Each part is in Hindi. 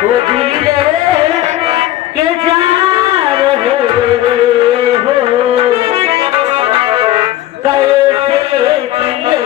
वो दिल के जा रहे हो कैसे जिएंगे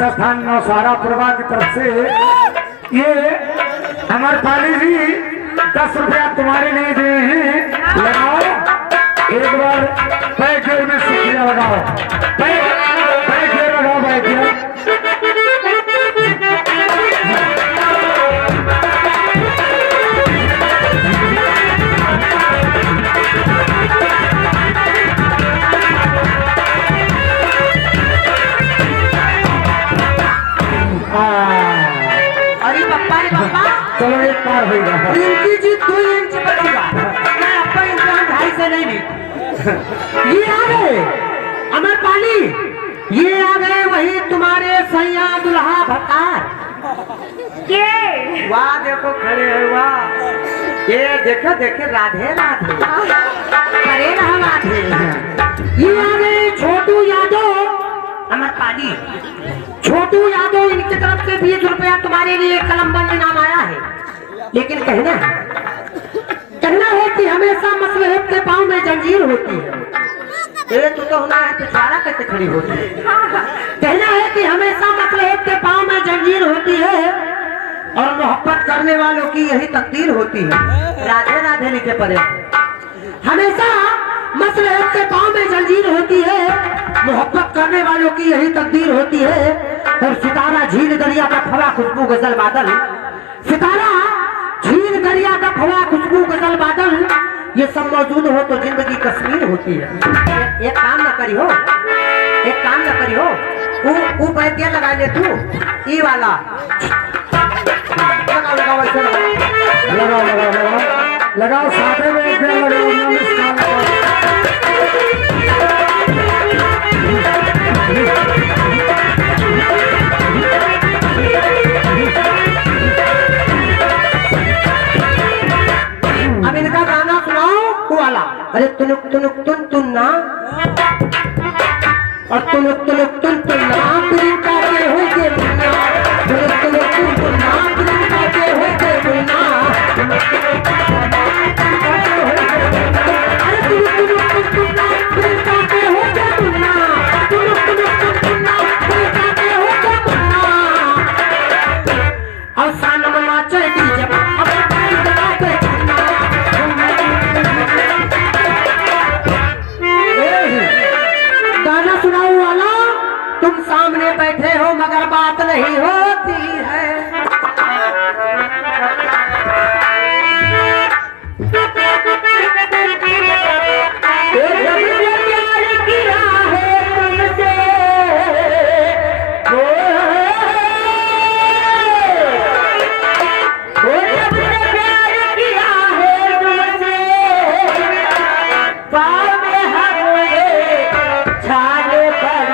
स्थान नौसारा प्रभा की तरफ से ये अमरपाली जी 10 रुपया तुम्हारे लिए दिए हैं। लगाओ एक बार पैर जोर में शुक्रिया लगाओ, पैर जोर लगाओ भाई भैया। चलो एक पार होगा। इनकी जीत 2 इंच बचेगा। मैं आपका इंतजाम 2.5 से नहीं ली। ये आ गए अमरपाली, ये आ गए वही तुम्हारे सैया दुल्हा भतार। ये वाह देखो खड़े है, वाह ये देखो देखे राधे राधे खड़े रहा राधे। ये आ गए छोटू यादव अमरपाली। छोटू यादव इनकी तरफ से 20 रुपया तुम्हारे लिए कलमबंद इनाम आया है। लेकिन कहना है कि हमेशा मसलहत के पांव में जंजीर होती है। ये तो होना है पिछवाड़ा कैसे खड़ी होती है। कहना है कि हमेशा मसलहत के पांव में जंजीर होती है और मोहब्बत करने वालों की यही तकदीर होती है। राधे राधे लिखे पड़े। हमेशा मसलहत के पांव में जंजीर होती है, मोहब्बत करने वालों की यही तकदीर होती है। और सितारा झील दरिया का हवा खुशबू गजल बादल, सितारा झील दरिया का हवा खुशबू गजल बादल, ये सब मौजूद हो तो जिंदगी कश्मीर होती है। एक काम न करी हो, एक काम न करी हो, वो बैठिया लगा ले तू ई वाला लगाओ लगाओ ऐसे लगाओ लगाओ लगाओ लगाओ साथे में एक लगाओ। अब इनका गाना सुनाओ वो वाला। अरे तुनुक तुनुक तुन तुन ना और तुनुक तुनुक तुन तुन ना प्रियंका के हो के मुन्ना, तुनुक तुनुक तुन तुन ना प्रियंका के हो के मुन्ना। अरे तुनुक तुनुक तुन तुन ना प्रियंका के हो के मुन्ना, तुनुक तुनुक तुन तुन ना प्रियंका के हो के मुन्ना। और सानम नाचे डीजे अब सुनाऊ वाला। तुम सामने बैठे हो मगर बात नहीं होती है। छाले पर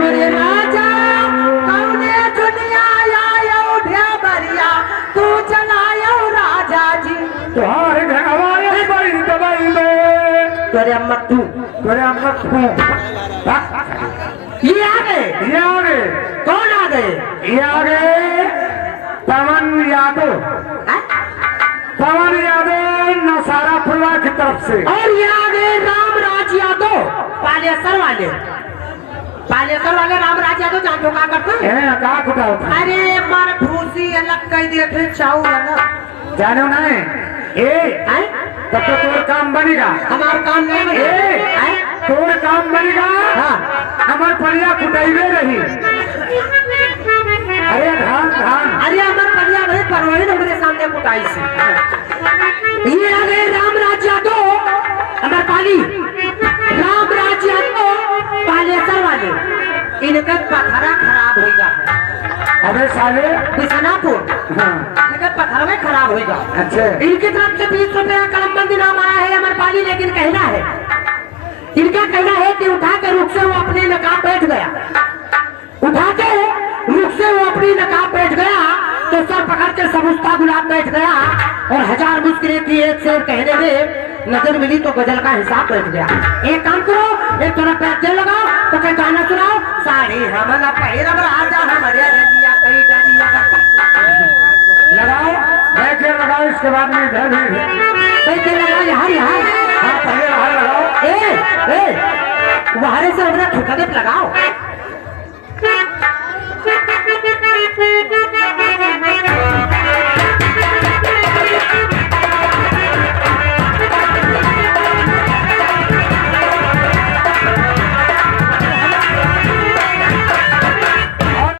मेरे राजा कौने दुनिया आयो ढेबरिया तू चलायो राजा जी तुम्हारे हमारे बड़ी दवाई में तेरे अम्मा तू तेरे अम्मा तू ये आ गए कौन आ गए ये आ गए पवन यादव हैं? पवन यादव नौसारा फुलवा की तरफ से और ये आ गए रामराज यादव पालेसर वाले रामराज यादव जानते हो क्या करते हैं कहा कुटा होता है अरे मार भूसी अलग कर दिए थे चावल अलग जाने हो नहीं हैं? तब तो तोर काम बनेगा हमारा काम नहीं बने तोर काम बनेगा हाँ हमार परिया कुटाइबे रही अरे धान अरे हमारे परिया भाई परवड़ी हमारे सामने कुटाई से ये आ गए रामराज यादव हमारे पाली रामराज यादव पालेसर वाले इनका पथरा खराब होगा अबे साले बिसनापुर हाँ इनका पथरा में खराब होगा अच्छा इनकी तरफ से 20 रुपए का कलमबंद इनाम आया है हमारे पाली लेकिन कहना है इनका कहना है कि उठा के रुख से वो अपनी नकाब बैठ गया उठा के रुख से वो अपनी नकाब बैठ गया तो सर पकड़ के सबुस्ता गुलाब बैठ गया और 1000 मुश्किलें की एक शेर कहने में नजर मिली तो गजल का हिसाब बैठ गया एक काम करो एक थोड़ा पैर दे लगाओ तो कहीं गाना सुनाओ साड़ी हमला पहिरब राजा हमारे रंगिया कई डरिया लगाओ बैठे लगाओ इसके बाद में इधर भी पैसे लगाओ यहाँ हाँ पहले बाहर लगाओ ए वहारे से हमरा ठुका दे लगाओ